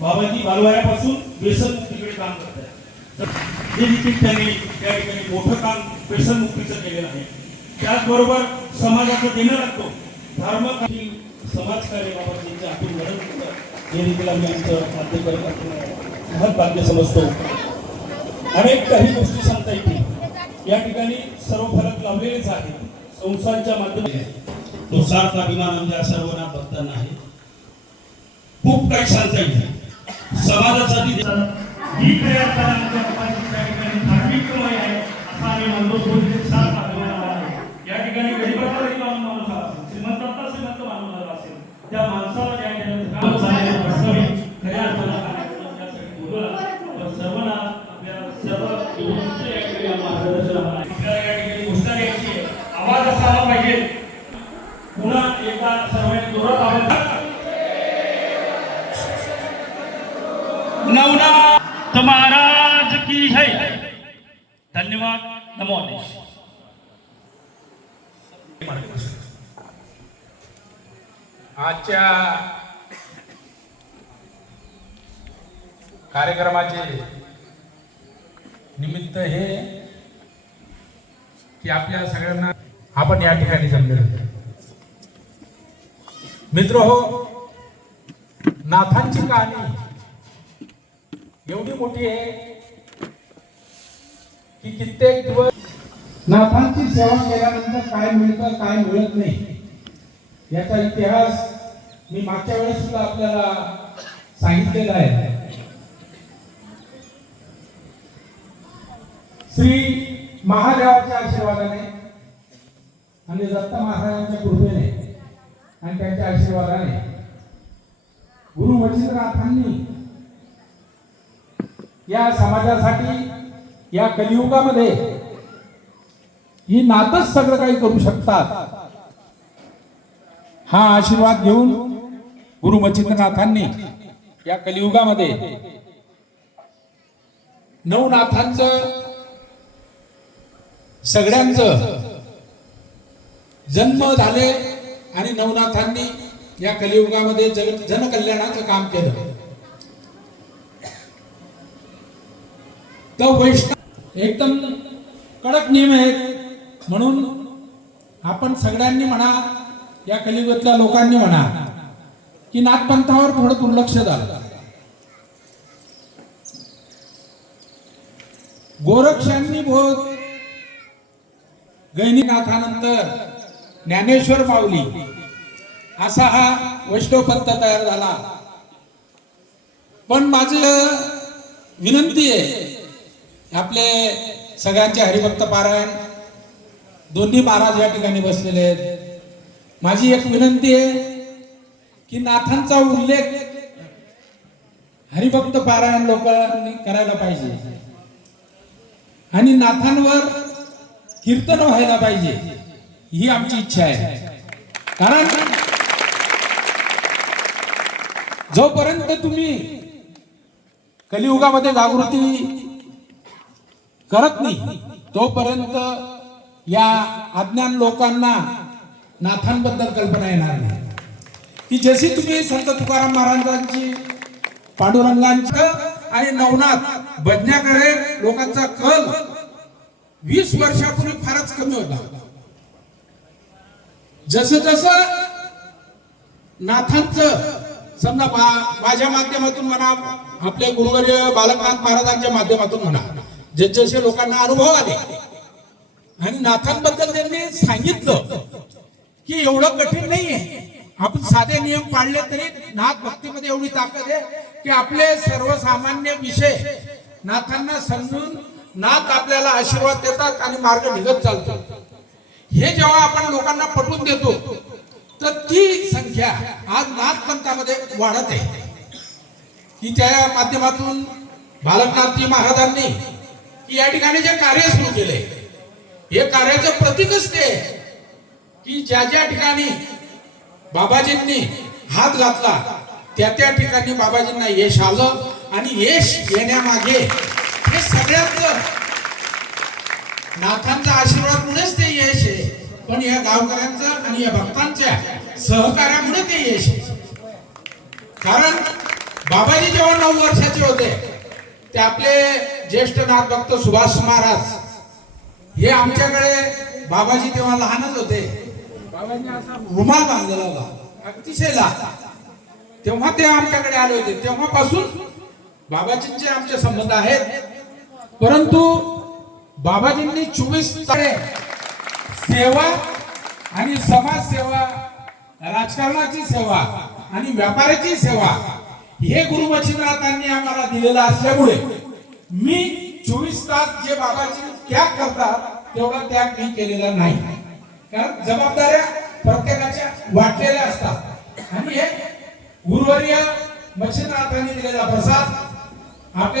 बाबाजी बालवाड्यापासून व्यसनमुक्तीकडे काम करतात. हे देखील त्यांनी त्या ठिकाणी मोठं काम व्यसनमुक्तीचं केलेलं आहे. त्याचबरोबर समाजाचं देणं लागतो धर्म समाजकार्य बाबाजींच्या हातून घडवून होतं. हे देखील आम्ही आमचं साध्य करत असतो महत् भाग्य समजतो. अनेक काही गोष्टी सांगता येतील. या ठिकाणी सर्व फलक लावलेलेच आहेत. संस्थांच्या माध्यमातून तो सार्थ अभिमान आमच्या सर्वांना भक्तांना आहे. खूप काही सांगता येईल समाजासाठी ही तयार करायला त्या ठिकाणी धार्मिक कमाई आहे असा आम्ही म्हणतो. सार्थ अभिमान आहे. या ठिकाणी गरीबाचा देखील माणूस असेल, श्रीमंताचा श्रीमंत माणूस झाला असेल, त्या माणसाला ज्या काम झालेलं वास्तविक खऱ्या अर्थानं त्यासाठी बोलवलं. तर सर्वांना आपल्या सर्व युवकांचे या ठिकाणी मार्गदर्शन आपल्याला या ठिकाणी घोषणा द्यायची आहे. आवाज असायला पाहिजे. पुन्हा एकदा सर्वांनी जोरात आवाज नवनाथ महाराज की है. धन्यवाद. नमो देश. आजच्या कार्यक्रमाचे निमित्त हे की आपल्या सगळ्यांना आपण या ठिकाणी जमले मित्र हो. नाथांची कहाणी एवढी मोठी आहे की कित्येक दिवस नाथांची सेवा केल्यानंतर काय मिळतं काय मिळत नाही याचा इतिहास मी मागच्या वेळेस सुद्धा आपल्याला सांगितलेला आहे. श्री महादेवाच्या आशीर्वादाने आणि दत्त महाराजांच्या कृपेने आणि त्यांच्या आशीर्वादाने गुरु वचिंद्रनाथांनी या समाजासाठी या कलियुगामध्ये ही नाथच सगळं काही करू शकतात हा आशीर्वाद घेऊन गुरु मच्छिंद्रनाथांनी या कलियुगामध्ये नवनाथांचं सगळ्यांचं जन्म झाले आणि नवनाथांनी या कलियुगामध्ये जनकल्याणाचं काम केलं. तो वैष्णव एकदम कडक नियम आहेत म्हणून आपण सगळ्यांनी म्हणा या कलियुगातल्या लोकांनी म्हणा की नाथपंथावर थोडं दुर्लक्ष झालं. गोरक्षांनी बोध गैनीनाथानंतर ज्ञानेश्वर माऊली असा हा वैष्णव पंथ तयार झाला. पण माझी विनंती आहे आपले सगळ्यांचे हरिभक्त पारायण दोन्ही महाराज या ठिकाणी बसलेले आहेत. माझी एक विनंती आहे की नाथांचा उल्लेख हरिभक्त पारायण लोकांनी करायला पाहिजे आणि नाथांवर कीर्तन व्हायला पाहिजे ही आमची इच्छा आहे. कारण जोपर्यंत तुम्ही कलियुगामध्ये जागृती करत नाही तोपर्यंत या अज्ञान लोकांना नाथांबद्दल कल्पना येणार नाही. की जशी तुम्ही संत तुकाराम महाराजांची पांडुरंगांची आणि नवनाथ भजनाकडे लोकांचा कल 20 वर्षापूर्वी फारच कमी होता. जसं जसं नाथांचं समजा माझ्या माध्यमातून म्हणा आपले गुरुवर्य बालकनाथ महाराजांच्या माध्यमातून म्हणा जसे लोकांना अनुभव आले आणि नाथांबद्दल त्यांनी सांगितलं की एवढं कठीण नाहीये. आपण साधे नियम पाळले तरी नाथ भक्तीमध्ये एवढी ताकद आहे की आपले सर्वसामान्य विषय नाथांना समजून नाथ आपल्याला आशीर्वाद देतात आणि मार्ग निघत चालतो. हे जेव्हा आपण लोकांना पटवून देतो तर ती संख्या आज नाथ पंथामध्ये वाढत आहे की त्या माध्यमातून बालकनाथजी महाराजांनी की या ठिकाणी जे कार्य सुरू केले हे कार्याचं प्रतीकच ते की ज्या ज्या ठिकाणी बाबाजींनी हात घातला त्या त्या ठिकाणी बाबाजींना यश आलं आणि यश येण्यामागे हे सगळ्यांचं नाथांचा आशीर्वादमुळेच ते यश आहे. पण या गावकऱ्यांचं आणि या भक्तांच्या सहकार्यामुळे ते यश आहे. कारण बाबाजी जेव्हा 99 वर्षाचे होते ते आपले ज्येष्ठ नाथभक्त सुभाष महाराज हे आमच्याकडे, बाबाजी तेव्हा लहानच होते, बाबांनी असा रुमाल बांधलेला होता अतिशय लहान, तेव्हा ते आमच्याकडे आले होते. तेव्हापासून बाबाजींचे आमचे संबंध आहेत. परंतु बाबाजींनी 24 सेवा आणि समाजसेवा, राजकारणाची सेवा आणि व्यापाराची सेवा हे गुरु मच्छिंद्रनाथांनी आम्हाला दिलेलं असल्यामुळे मी 24 तास जे बाबाजी त्याग करतात तेवढा त्याग मी केलेला नाही. कारण जबाबदाऱ्या प्रत्येकाच्या वाटलेल्या असतात आणि हे गुरुवर्य मच्छिंद्रनाथांनी दिलेला प्रसाद आपल्या